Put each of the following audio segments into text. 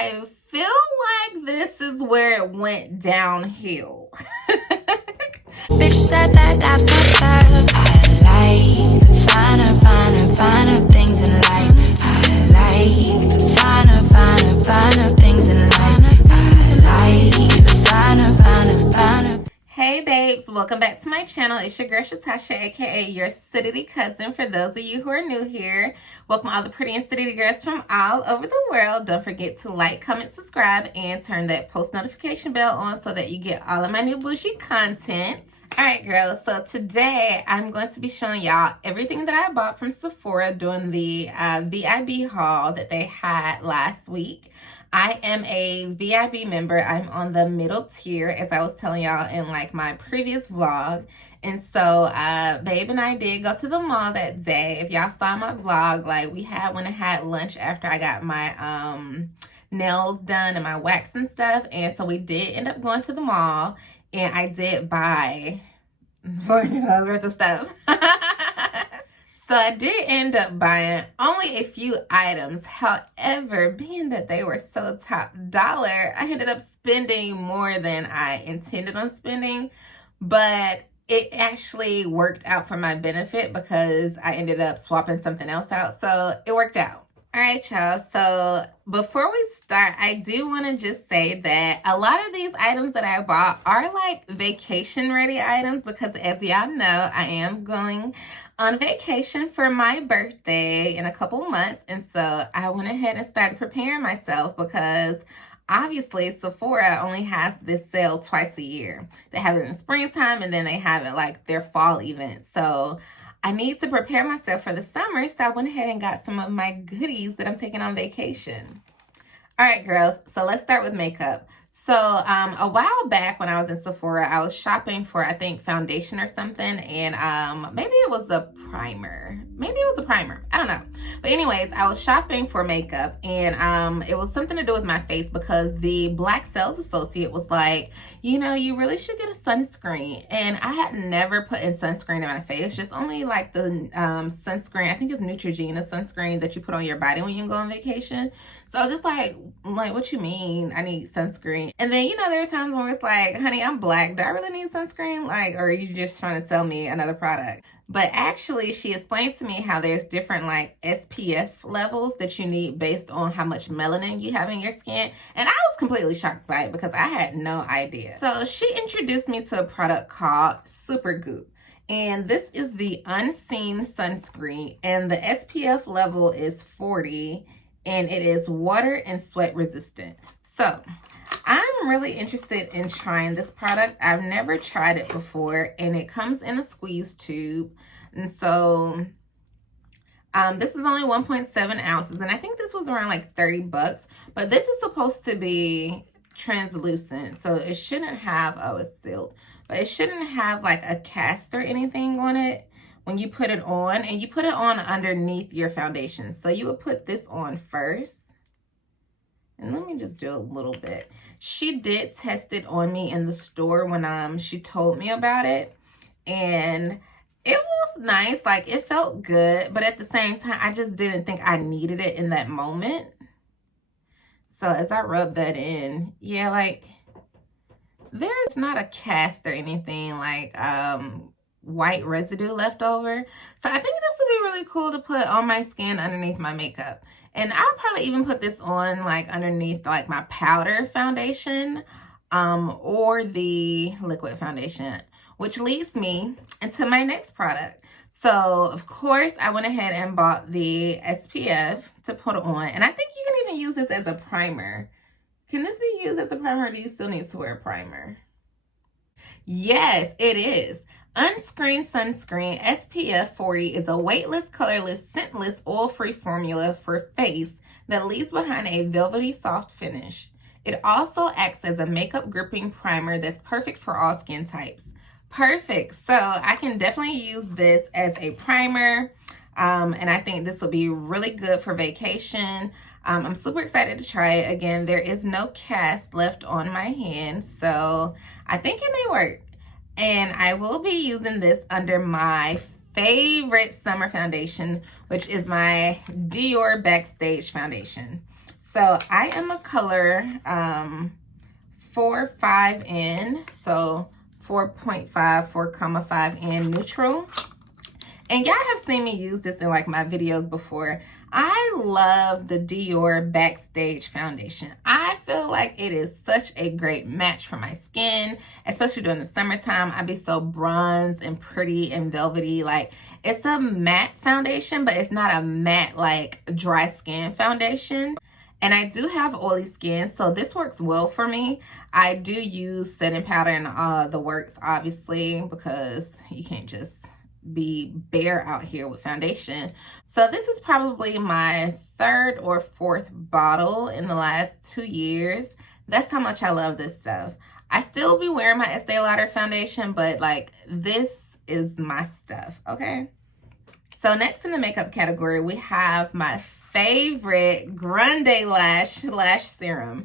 I feel like this is where it went downhill. Bitch said that I'm so fine. I like finer things in life. I like finer things in life. I like the finer. Hey babes, welcome back to my channel. It's your girl Shatasha, aka your Sidity cousin. For those of you who are new here, welcome all the pretty and Sidity girls from all over the world. Don't forget to like, comment, subscribe, and turn that post notification bell on so that you get all of my new bougie content. Alright girls, so today I'm going to be showing y'all everything that I bought from Sephora during the VIB haul that they had last week. I am a VIB member. I'm on the middle tier, as I was telling y'all in like my previous vlog. And so babe and I did go to the mall that day. If y'all saw my vlog, like we went and had lunch after I got my nails done and my wax and stuff. And so we did end up going to the mall, and I did buy $400 worth of stuff. So I did end up buying only a few items. However, being that they were so top dollar, I ended up spending more than I intended on spending. But it actually worked out for my benefit because I ended up swapping something else out. So it worked out. All right, y'all. So before we start, I do want to just say that a lot of these items that I bought are like vacation ready items because, as y'all know, I am going on vacation for my birthday in a couple months. And so I went ahead and started preparing myself because obviously Sephora only has this sale twice a year. They have it in springtime and then they have it like their fall event. So I need to prepare myself for the summer, so I went ahead and got some of my goodies that I'm taking on vacation. All right, girls, so let's start with makeup. So a while back when I was in Sephora, I was shopping for, I think, foundation or something, and maybe it was a primer. I don't know. But anyways, I was shopping for makeup, and it was something to do with my face because the black sales associate was like, you know, you really should get a sunscreen. And I had never put in sunscreen in my face, just only like the sunscreen, I think it's Neutrogena sunscreen that you put on your body when you go on vacation. So I was just like, what you mean I need sunscreen? And then, you know, there are times where it's like, honey, I'm black. Do I really need sunscreen? Like, or are you just trying to sell me another product? But actually, she explained to me how there's different like SPF levels that you need based on how much melanin you have in your skin. And I was completely shocked by it because I had no idea. So she introduced me to a product called Supergoop. And this is the unseen sunscreen. And the SPF level is 40. And it is water and sweat resistant. So I'm really interested in trying this product. I've never tried it before, and it comes in a squeeze tube. And so this is only 1.7 ounces, and I think this was around like 30 bucks. But this is supposed to be translucent, so it shouldn't have, oh, it's sealed, but it shouldn't have like a cast or anything on it when you put it on, and you put it on underneath your foundation. So you would put this on first. And let me just do a little bit. She did test it on me in the store when she told me about it. And it was nice. Like, it felt good. But at the same time, I just didn't think I needed it in that moment. So as I rub that in, yeah, like, there's not a cast or anything like white residue left over. So I think this would be really cool to put on my skin underneath my makeup. And I'll probably even put this on like underneath like my powder foundation or the liquid foundation, which leads me into my next product. So of course I went ahead and bought the SPF to put on, and I think you can even use this as a primer. Can this be used as a primer, or do you still need to wear a primer? Yes, it is. Unscreen Sunscreen SPF 40 is a weightless, colorless, scentless, oil-free formula for face that leaves behind a velvety soft finish. It also acts as a makeup gripping primer that's perfect for all skin types. Perfect. So I can definitely use this as a primer, and I think this will be really good for vacation. I'm super excited to try it. Again, there is no cast left on my hand, so I think it may work. And I will be using this under my favorite summer foundation, which is my Dior Backstage foundation. So So I am a color 4.5N, so 4.5, 4.5N neutral. And y'all have seen me use this in like my videos before. I love the Dior Backstage foundation. I feel like it is such a great match for my skin, especially during the summertime. I'd be so bronze and pretty and velvety. Like, it's a matte foundation, but it's not a matte like dry skin foundation. And I do have oily skin, so this works well for me. I do use setting powder and the works, obviously, because you can't just be bare out here with foundation. So this is probably my 3rd or 4th bottle in the last 2 years. That's how much I love this stuff. I still be wearing my Estée Lauder foundation, but like, this is my stuff, okay? So next in the makeup category, we have my favorite GrandeLash lash serum.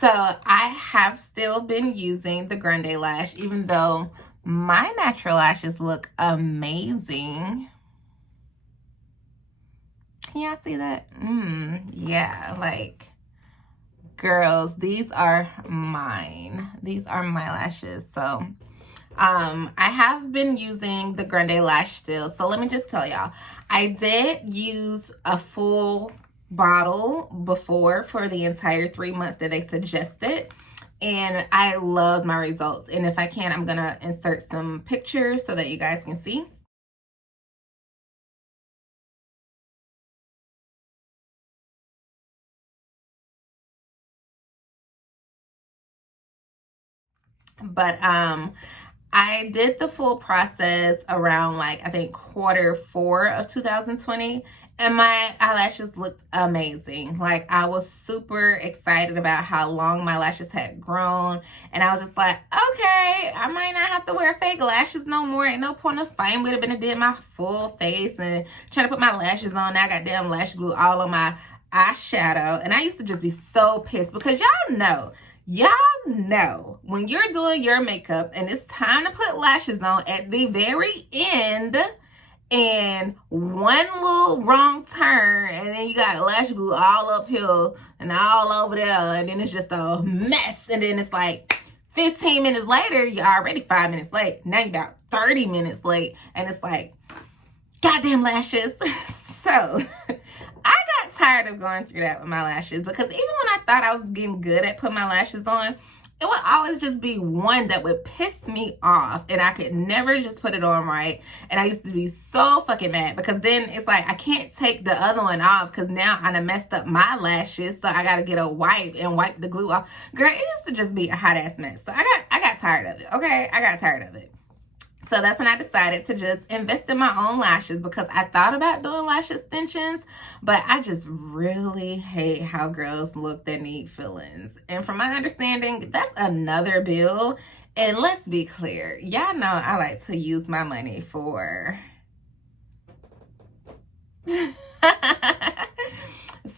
So I have still been using the GrandeLash, even though my natural lashes look amazing. Can y'all see that? Yeah, like, girls, these are mine. These are my lashes. So I have been using the GrandeLash still. So let me just tell y'all, I did use a full bottle before for the entire 3 months that they suggested. And I loved my results. And if I can, I'm gonna insert some pictures so that you guys can see. But I did the full process around like, I think Q4 of 2020. And my eyelashes looked amazing. Like, I was super excited about how long my lashes had grown. And I was just like, okay, I might not have to wear fake lashes no more. Ain't no point of fighting with it. Been did my full face and trying to put my lashes on. Now I got damn lash glue all on my eyeshadow. And I used to just be so pissed because y'all know when you're doing your makeup and it's time to put lashes on at the very end, and one little wrong turn and then you got lash glue all uphill and all over there, and then it's just a mess. And then it's like 15 minutes later, you're already 5 minutes late. Now you're about 30 minutes late, and it's like, goddamn lashes. So I got tired of going through that with my lashes, because even when I thought I was getting good at putting my lashes on, it would always just be one that would piss me off, and I could never just put it on right. And I used to be so fucking mad, because then it's like I can't take the other one off because now I done messed up my lashes, so I gotta get a wipe and wipe the glue off. Girl, it used to just be a hot ass mess. So I got tired of it, okay? I got tired of it. So that's when I decided to just invest in my own lashes, because I thought about doing lash extensions, but I just really hate how girls look that need fillings. And from my understanding, that's another bill. And let's be clear, y'all know I like to use my money for...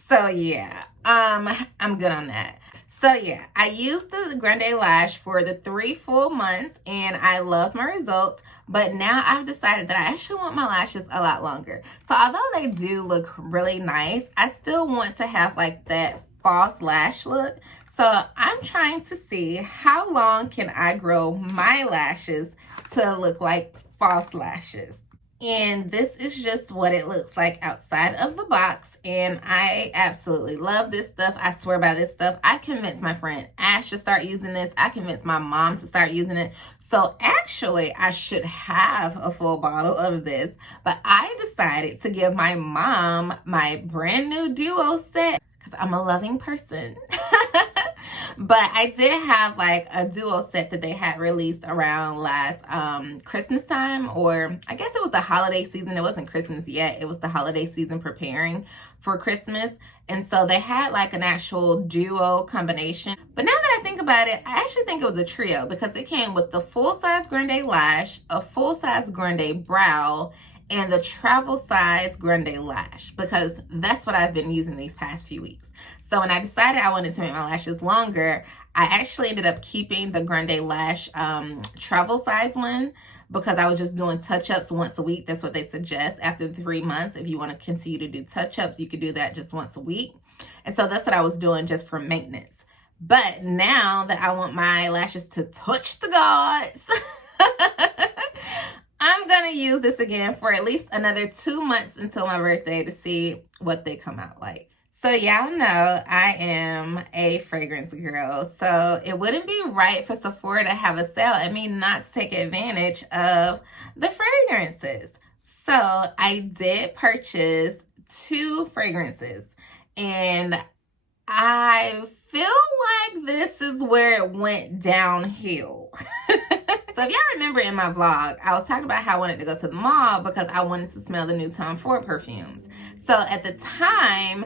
So yeah, I'm good on that. So yeah, I used the GrandeLash for the 3 full months and I loved my results. But now I've decided that I actually want my lashes a lot longer. So although they do look really nice, I still want to have like that false lash look. So I'm trying to see how long can I grow my lashes to look like false lashes. And this is just what it looks like outside of the box. And I absolutely love this stuff. I swear by this stuff. I convinced my friend Ash to start using this. I convinced my mom to start using it. So actually, I should have a full bottle of this. But I decided to give my mom my brand new duo set, because I'm a loving person. But I did have like a duo set that they had released around last Christmas time, or I guess it was the holiday season. It wasn't Christmas yet. It was the holiday season preparing for Christmas. And so they had like an actual duo combination. But now that I think about it, I actually think it was a trio, because it came with the full-size GrandeLash, a full-size Grande Brow, and the travel size GrandeLash, because that's what I've been using these past few weeks. So when I decided I wanted to make my lashes longer, I actually ended up keeping the GrandeLash travel size one, because I was just doing touch-ups once a week. That's what they suggest after the 3 months. If you want to continue to do touch-ups, you could do that just once a week. And so that's what I was doing just for maintenance. But now that I want my lashes to touch the gods, I'm gonna use this again for at least another 2 months until my birthday to see what they come out like. So y'all know I am a fragrance girl, so it wouldn't be right for Sephora to have a sale and me not to take advantage of the fragrances. So I did purchase 2 fragrances, and I feel like this is where it went downhill. So if y'all remember in my vlog, I was talking about how I wanted to go to the mall because I wanted to smell the new Tom Ford perfumes. So at the time,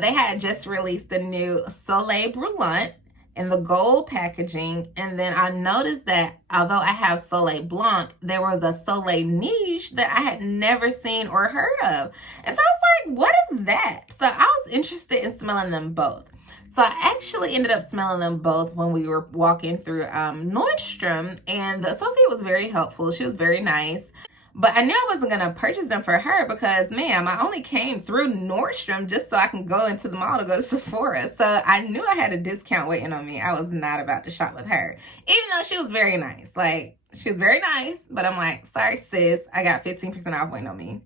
they had just released the new Soleil Blanc in the gold packaging. And then I noticed that although I have Soleil Blanc, there was a Soleil Neige that I had never seen or heard of. And so I was like, what is that? So I was interested in smelling them both. So I actually ended up smelling them both when we were walking through Nordstrom, and the associate was very helpful. She was very nice. But I knew I wasn't going to purchase them for her because, ma'am, I only came through Nordstrom just so I can go into the mall to go to Sephora. So I knew I had a discount waiting on me. I was not about to shop with her, even though she was very nice. Like, she was very nice, but I'm like, sorry, sis, I got 15% off waiting on me.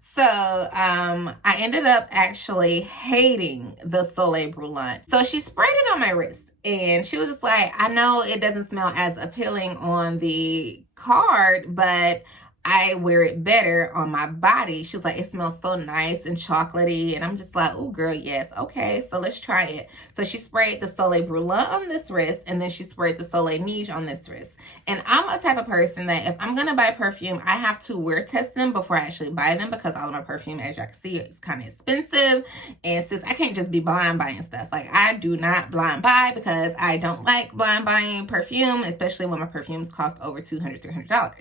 So I ended up actually hating the Soleil Blanc. So she sprayed it on my wrist, and she was just like, I know it doesn't smell as appealing on the card, but I wear it better on my body. She was like, it smells so nice and chocolatey. And I'm just like, oh girl, yes. Okay, so let's try it. So she sprayed the Soleil Blanc on this wrist, and then she sprayed the Soleil Neige on this wrist. And I'm a type of person that if I'm going to buy perfume, I have to wear test them before I actually buy them, because all of my perfume, as y'all can see, is kind of expensive. And since I can't just be blind buying stuff, like I do not blind buy because I don't like blind buying perfume, especially when my perfumes cost over $200, $300.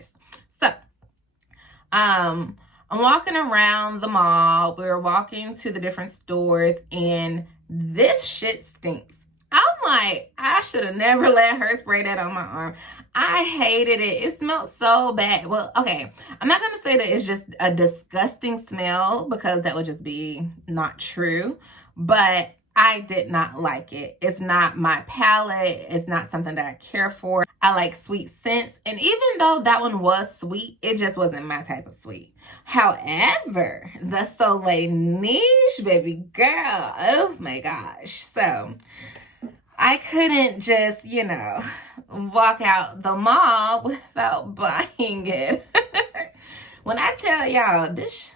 So I'm walking around the mall. We were walking to the different stores, and this shit stinks. I'm like, I should have never let her spray that on my arm. I hated it. It smelled so bad. Well, okay, I'm not going to say that it's just a disgusting smell, because that would just be not true. But I did not like it. It's not my palette. It's not something that I care for. I like sweet scents. And even though that one was sweet, it just wasn't my type of sweet. However, the Soleil Neige, baby girl, oh my gosh. So I couldn't just, you know, walk out the mall without buying it. When I tell y'all this,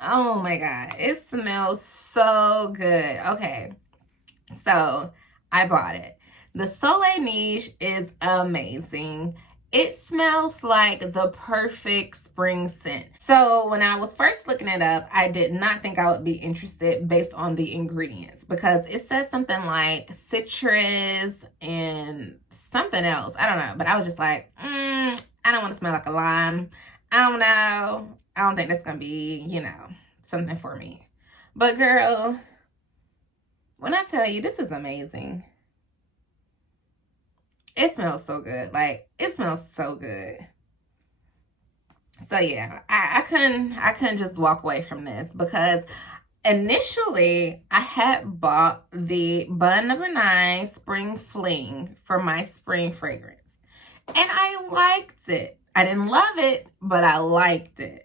oh my god, it smells so good. Okay, so I bought it. The Soleil Neige is amazing. It smells like the perfect spring scent. So when I was first looking it up, I did not think I would be interested based on the ingredients, because it says something like citrus and something else. I don't know, but I was just like, I don't want to smell like a lime. I don't know. I don't think that's going to be, you know, something for me. But girl, when I tell you, this is amazing. It smells so good. Like, it smells so good. So yeah, I couldn't just walk away from this, because initially I had bought the Bun No. 9 Spring Fling for my spring fragrance, and I liked it. I didn't love it, but I liked it.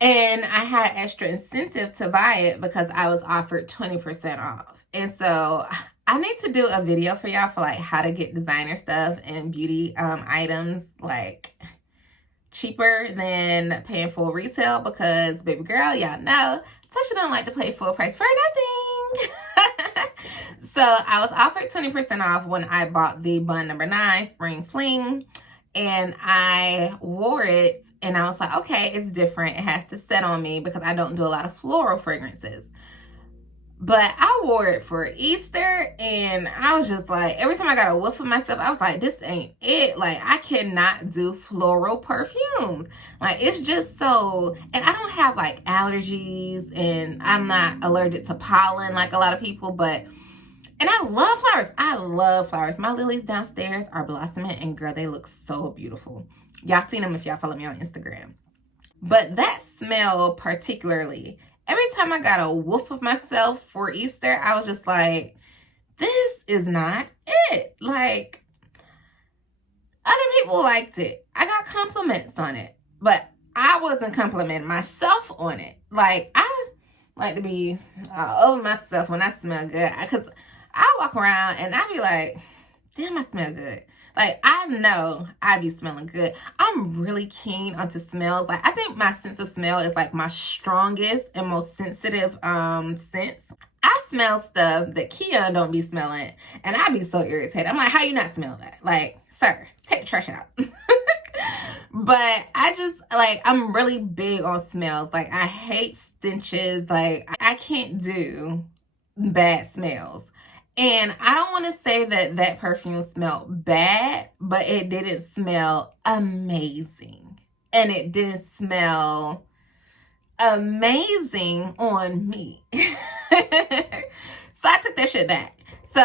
And I had extra incentive to buy it because I was offered 20% off. And so I need to do a video for y'all for like how to get designer stuff and beauty items like cheaper than paying full retail, because baby girl, y'all know Tasha don't like to pay full price for nothing. So I was offered 20% off when I bought the Bun No. 9 Spring Fling, and I wore it, and I was like, okay, it's different. It has to set on me because I don't do a lot of floral fragrances. But I wore it for Easter, and I was just like, every time I got a whiff of myself, I was like, this ain't it. Like, I cannot do floral perfumes. Like, it's just so, and I don't have like allergies, and I'm not allergic to pollen like a lot of people, but And I love flowers. I love flowers. My lilies downstairs are blossoming, and girl, they look so beautiful. Y'all seen them if y'all follow me on Instagram. But that smell particularly, every time I got a whiff of myself for Easter, I was just like, this is not it. Like, other people liked it. I got compliments on it, but I wasn't complimenting myself on it. Like, I like to be over myself when I smell good, because I walk around and I be like, damn, I smell good. Like, I know I be smelling good. I'm really keen onto smells. Like, I think my sense of smell is like my strongest and most sensitive sense. I smell stuff that Keon don't be smelling, and I be so irritated. I'm like, how you not smell that? Like, sir, take the trash out. But I just, like, I'm really big on smells. Like, I hate stenches. Like, I can't do bad smells. And I don't want to say that that perfume smelled bad, but it didn't smell amazing. And it didn't smell amazing on me. So I took that shit back. So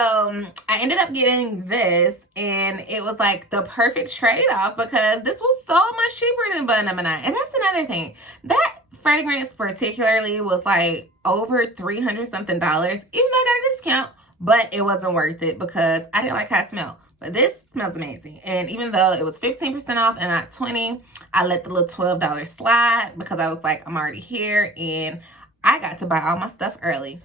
I ended up getting this, and it was like the perfect trade-off because this was so much cheaper than Bud No. 9. And that's another thing. That fragrance particularly was like over $300 something, even though I got a discount, but it wasn't worth it because I didn't like how it smelled. But this smells amazing. And even though it was 15% off and not 20, I let the little $12 slide because I was like, I'm already here, and I got to buy all my stuff early.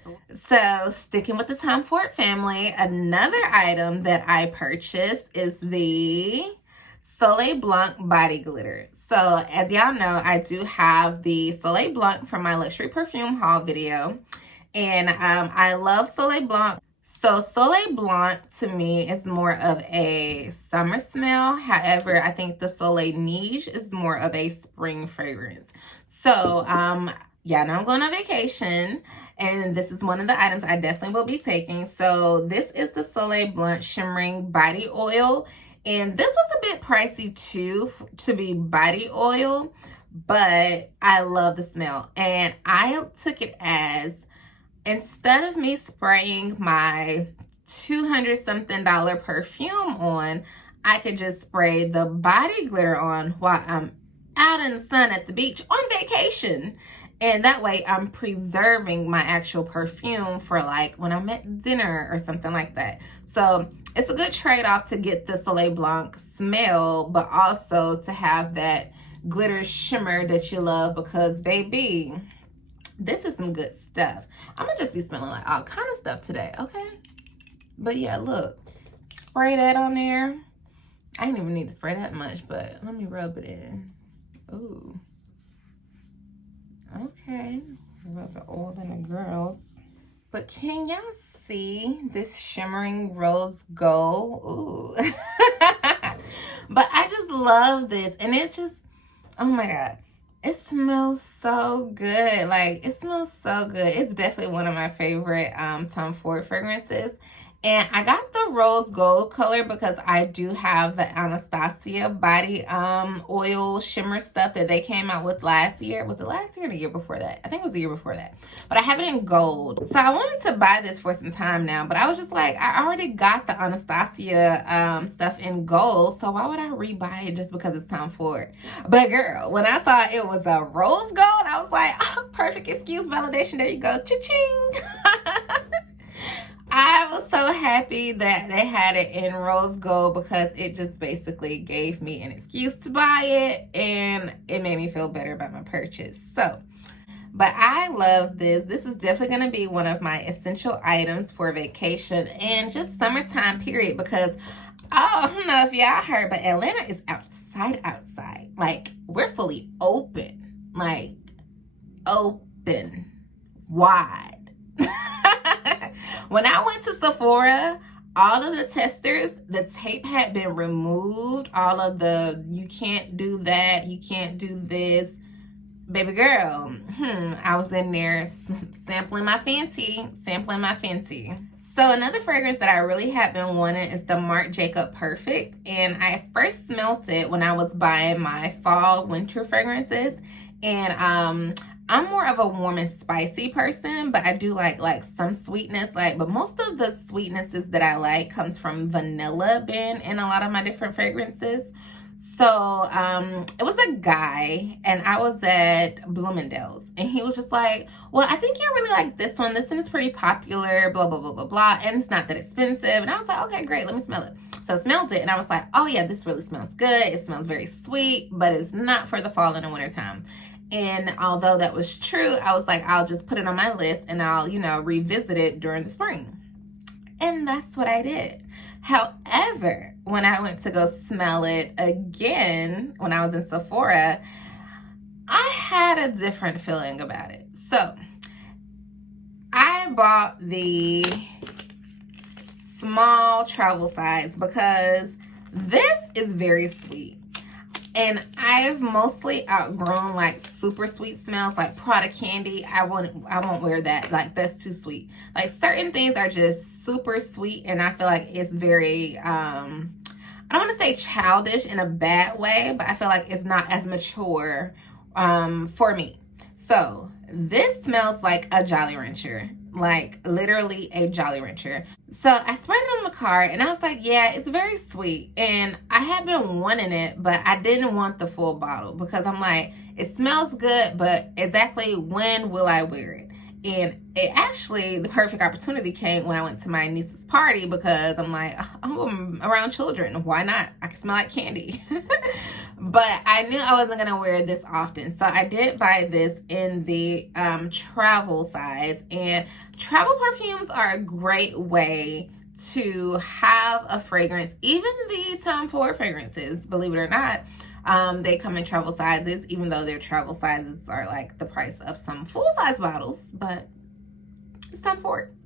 So sticking with the Tom Ford family, another item that I purchased is the Soleil Blanc body glitter. So as y'all know, I do have the Soleil Blanc from my luxury perfume haul video, and I love Soleil Blanc. So Soleil Blanc to me is more of a summer smell. However, I think the Soleil Neige is more of a spring fragrance. So yeah, now I'm going on vacation, and this is one of the items I definitely will be taking. So this is the Soleil Blanc Shimmering Body Oil, and this was a bit pricey too to be body oil, but I love the smell. And I took it as, instead of me spraying my $200 something perfume on, I could just spray the body glitter on while I'm out in the sun at the beach on vacation. And that way I'm preserving my actual perfume for like when I'm at dinner or something like that. So it's a good trade-off to get the Soleil Blanc smell, but also to have that glitter shimmer that you love, because baby, this is some good stuff. I'm gonna just be smelling like all kind of stuff today, okay? But yeah, look, spray that on there. I didn't even need to spray that much, but let me rub it in. Ooh. Okay, rub the oil in the girls. But can y'all see this shimmering rose gold? Ooh. But I just love this, and it just, oh my God. It smells so good. Like, it smells so good. It's definitely one of my favorite Tom Ford fragrances. And I got the rose gold color because I do have the Anastasia body oil shimmer stuff that they came out with last year. Was it last year or the year before that? I think it was the year before that. But I have it in gold. So I wanted to buy this for some time now, but I was just like, I already got the Anastasia stuff in gold, so why would I rebuy it just because it's Tom Ford? But girl, when I saw it was a rose gold, I was like, oh, perfect excuse validation. There you go. Cha-ching. I was so happy that they had it in rose gold because it just basically gave me an excuse to buy it, and it made me feel better about my purchase. So, but I love this. This is definitely going to be one of my essential items for vacation and just summertime period, because I don't know if y'all heard, but Atlanta is outside. Like, we're fully open. Like, open. Wide. When I went to Sephora, all of the testers, the tape had been removed. All of the, you can't do that, you can't do this. Baby girl, I was in there sampling my Fenty. So another fragrance that I really have been wanting is the Marc Jacob Perfect. And I first smelt it when I was buying my fall winter fragrances. And I'm more of a warm and spicy person, but I do like some sweetness, but most of the sweetnesses that I like comes from vanilla being in a lot of my different fragrances. So it was a guy, and I was at Bloomingdale's, and he was just like, well, I think you really like this one. This one is pretty popular, blah, blah, blah, blah, blah, and it's not that expensive. And I was like, okay, great, let me smell it. So I smelled it, and I was like, oh yeah, this really smells good. It smells very sweet, but it's not for the fall and the winter time. And although that was true, I was like, I'll just put it on my list, and I'll, revisit it during the spring. And that's what I did. However, when I went to go smell it again, when I was in Sephora, I had a different feeling about it. So I bought the small travel size because this is very sweet. And I've mostly outgrown like super sweet smells, like product candy. I won't wear that. Like, that's too sweet. Like, certain things are just super sweet, and I feel like it's very I don't want to say childish in a bad way, but I feel like it's not as mature for me. So this smells like a Jolly Rancher, like literally a Jolly Rancher. So I sprayed it on the car, and I was like, yeah, it's very sweet. And I had been wanting it, but I didn't want the full bottle because I'm like, it smells good, but exactly when will I wear it? And it actually, the perfect opportunity came when I went to my niece's party, because I'm like, I'm around children. Why not? I can smell like candy. But I knew I wasn't going to wear this often. So I did buy this in the travel size. And travel perfumes are a great way to have a fragrance. Even the Tom Ford fragrances, believe it or not, they come in travel sizes, even though their travel sizes are like the price of some full-size bottles, but it's Tom Ford.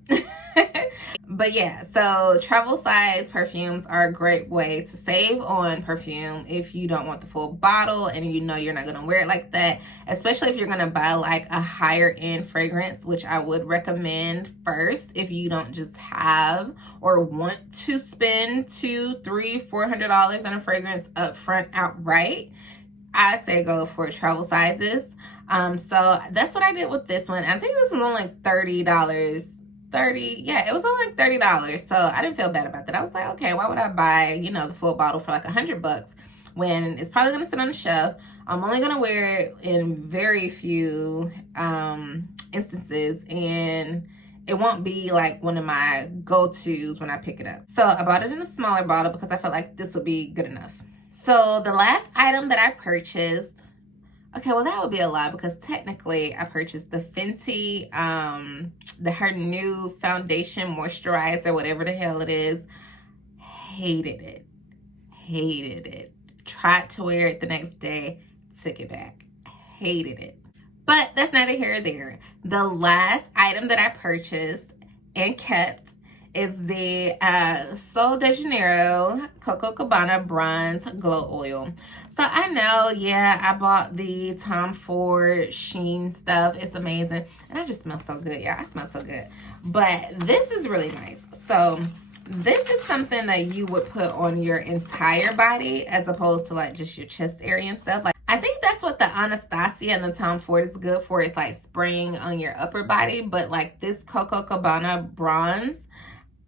But yeah, so travel size perfumes are a great way to save on perfume if you don't want the full bottle and you know you're not going to wear it like that, especially if you're going to buy like a higher end fragrance, which I would recommend first if you don't just have or want to spend $200, $300, $400 on a fragrance up front outright. I say go for travel sizes. So that's what I did with this one. I think this was only like $30. Yeah, it was only like $30. So I didn't feel bad about that. I was like, okay, why would I buy, the full bottle for like $100 when it's probably gonna sit on the shelf? I'm only gonna wear it in very few instances, and it won't be like one of my go-tos when I pick it up. So I bought it in a smaller bottle because I felt like this would be good enough. So the last item that I purchased, okay, well, that would be a lie because technically I purchased the Fenty, her new foundation moisturizer, whatever the hell it is. Hated it. Tried to wear it the next day, took it back. Hated it. But that's neither here or there. The last item that I purchased and kept is the Sol de Janeiro Copacabana Bronze Glow Oil. So I know, yeah, I bought the Tom Ford Sheen stuff. It's amazing. And I just smell so good. Yeah, I smell so good. But this is really nice. So this is something that you would put on your entire body as opposed to like just your chest area and stuff. Like, I think that's what the Anastasia and the Tom Ford is good for. It's like spraying on your upper body. But like this Copacabana Bronze,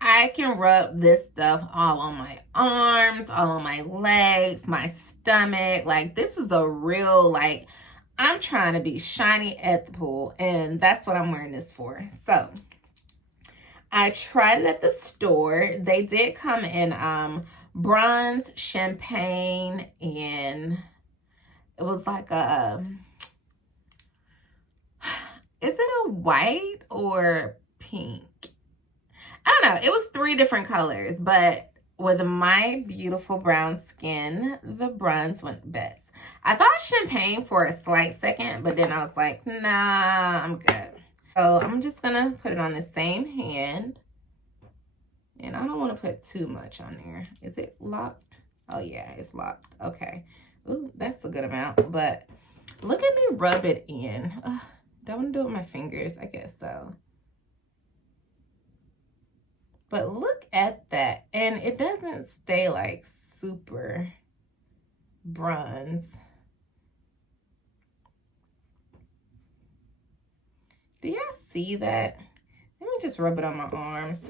I can rub this stuff all on my arms, all on my legs, my stomach. Like, this is a real, like, I'm trying to be shiny at the pool, and that's what I'm wearing this for. So I tried it at the store. They did come in bronze, champagne, and it was like a, is it a white or pink? I don't know. It was 3 different colors, but with my beautiful brown skin, the bronze went best. I thought champagne for a slight second, but then I was like, nah, I'm good. So I'm just gonna put it on the same hand. And I don't want to put too much on there. Is it locked? Oh yeah, it's locked. Okay. Ooh, that's a good amount. But look at me rub it in. Do I want to do it with my fingers? I guess so. But look at that. And it doesn't stay like super bronze. see that? Let me just rub it on my arms.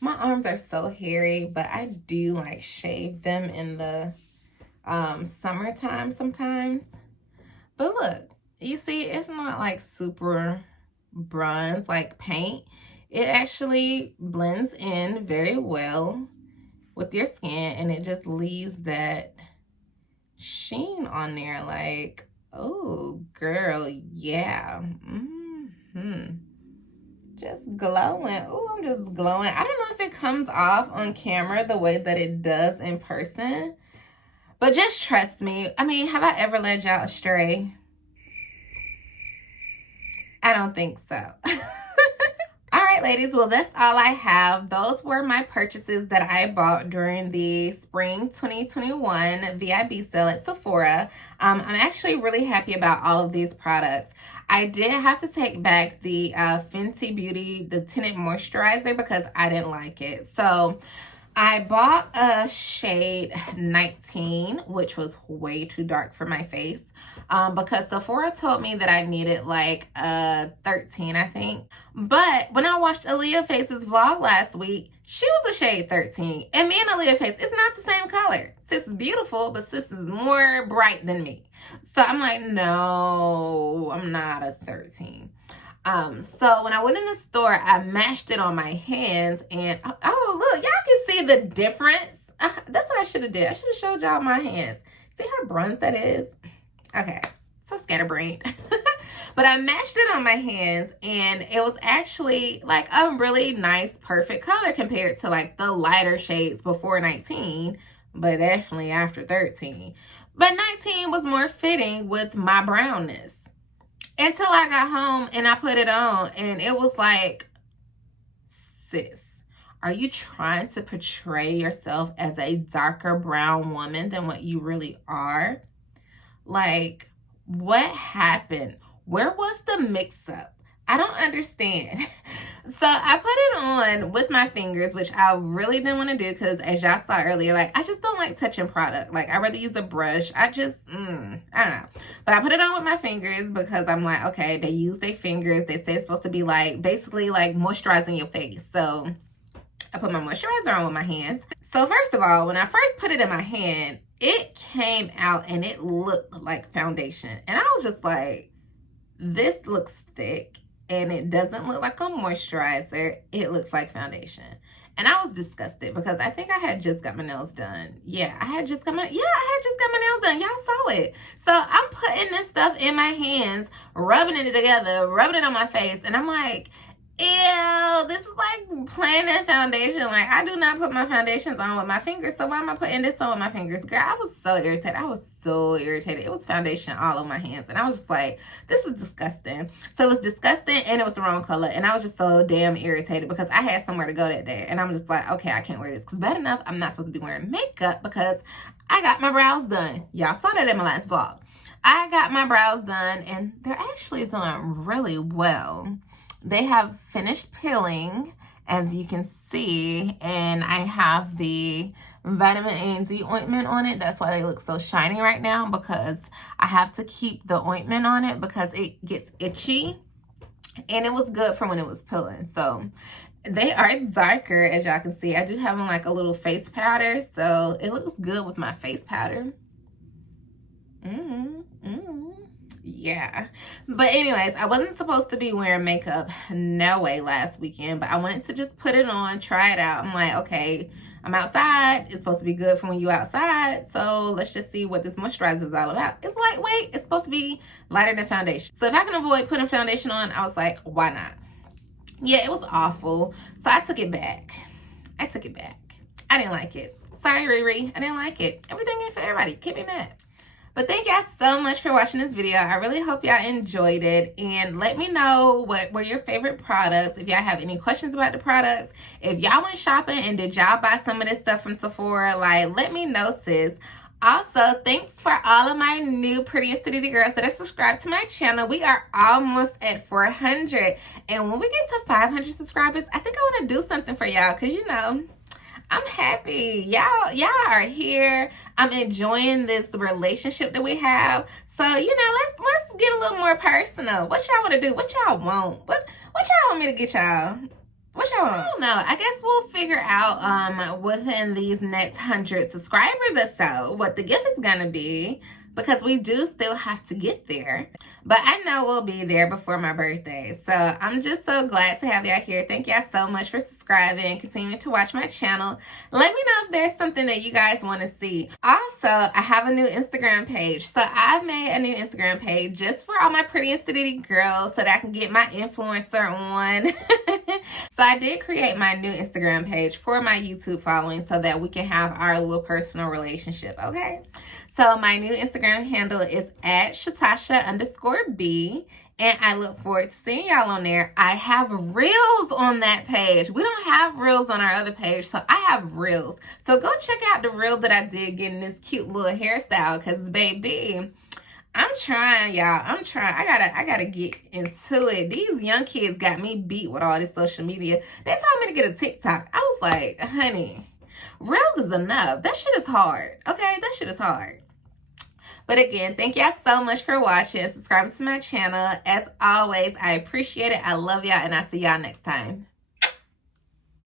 My arms are so hairy, but I do like shave them in the summertime sometimes. But look, you see, it's not like super bronze like paint. It actually blends in very well with your skin, and it just leaves that sheen on there. Like, oh girl, yeah. Just glowing. Oh, I'm just glowing. I don't know if it comes off on camera the way that it does in person, but just trust me. I mean, have I ever led y'all astray? I don't think so. All right, ladies, well, that's all I have. Those were my purchases that I bought during the Spring 2021 VIB sale at Sephora. I'm actually really happy about all of these products. I did have to take back the Fenty Beauty, the tinted moisturizer, because I didn't like it. So I bought a shade 19, which was way too dark for my face, because Sephora told me that I needed like a 13, I think. But when I watched Aaliyah Face's vlog last week, she was a shade 13. And me and Aaliyah Face, it's not the same color. Sis is beautiful, but sis is more bright than me. So I'm like, no, I'm not a 13. So when I went in the store, I matched it on my hands, and oh look, y'all can see the difference. That's what I should have did. I should have showed y'all my hands. See how bronze that is? Okay, so scatterbrained. But I matched it on my hands, and it was actually like a really nice, perfect color compared to like the lighter shades before 19, but definitely after 13. But 19 was more fitting with my brownness. Until I got home and I put it on, and it was like, sis, are you trying to portray yourself as a darker brown woman than what you really are? Like, what happened? Where was the mix-up? I don't understand. So I put it on with my fingers, which I really didn't want to do because, as y'all saw earlier, like, I just don't like touching product. Like, I'd rather use a brush. I just, I don't know. But I put it on with my fingers because I'm like, okay, they use their fingers. They say it's supposed to be like, basically like moisturizing your face. So I put my moisturizer on with my hands. So first of all, when I first put it in my hand, it came out and it looked like foundation. And I was just like, this looks thick. And it doesn't look like a moisturizer. It looks like foundation. And I was disgusted because I think I had just got my nails done. I had just got my nails done. Y'all saw it. So I'm putting this stuff in my hands, rubbing it together, rubbing it on my face. And I'm like, ew, this is like plain and foundation. Like, I do not put my foundations on with my fingers. So why am I putting this on with my fingers? Girl, I was so irritated. It was foundation all over my hands. And I was just like, this is disgusting. So it was disgusting, and it was the wrong color. And I was just so damn irritated because I had somewhere to go that day. And I'm just like, okay, I can't wear this. Because bad enough, I'm not supposed to be wearing makeup because I got my brows done. Y'all saw that in my last vlog. I got my brows done, and they're actually doing really well. They have finished peeling, as you can see, and I have the vitamin A and D ointment on it. That's why they look so shiny right now, because I have to keep the ointment on it because it gets itchy, and it was good for when it was peeling. So they are darker, as y'all can see. I do have them like a little face powder, so it looks good with my face powder. Yeah, but anyways, I wasn't supposed to be wearing makeup, no way, last weekend, but I wanted to just put it on, try it out. I'm like, okay, I'm outside. It's supposed to be good for when you outside, so let's just see what this moisturizer is all about. It's lightweight. It's supposed to be lighter than foundation. So if I can avoid putting foundation on, I was like, why not? Yeah, it was awful, so I took it back. I didn't like it. Sorry, Riri, I didn't like it. Everything ain't for everybody. Can't be mad. But thank y'all so much for watching this video. I really hope y'all enjoyed it. And let me know what were your favorite products. If y'all have any questions about the products. If y'all went shopping and did y'all buy some of this stuff from Sephora, like, let me know, sis. Also, thanks for all of my new pretty and Sidity girls that are subscribed to my channel. We are almost at 400. And when we get to 500 subscribers, I think I want to do something for y'all. Because, you know, I'm happy. Y'all are here. I'm enjoying this relationship that we have. So, you know, let's get a little more personal. What y'all want to do? What y'all want? What y'all want me to get y'all? What y'all want? I don't know. I guess we'll figure out within these next 100 subscribers or so what the gift is gonna be, because we do still have to get there. But I know we'll be there before my birthday. So I'm just so glad to have y'all here. Thank y'all so much for subscribing and continuing to watch my channel. Let me know if there's something that you guys want to see. Also, I have a new Instagram page. So I've made a new Instagram page just for all my pretty and Sidity girls so that I can get my influencer on. So I did create my new Instagram page for my YouTube following so that we can have our little personal relationship, okay? So my new Instagram handle is at Shatasha_B, and I look forward to seeing y'all on there. I have reels on that page. We don't have reels on our other page, so I have reels. So go check out the reel that I did getting this cute little hairstyle, because baby, I'm trying, y'all. I'm trying. I gotta get into it. These young kids got me beat with all this social media. They told me to get a TikTok. I was like, honey, reels is enough. That shit is hard. Okay, that shit is hard. But again, thank y'all so much for watching and subscribing to my channel. As always, I appreciate it. I love y'all, and I'll see y'all next time.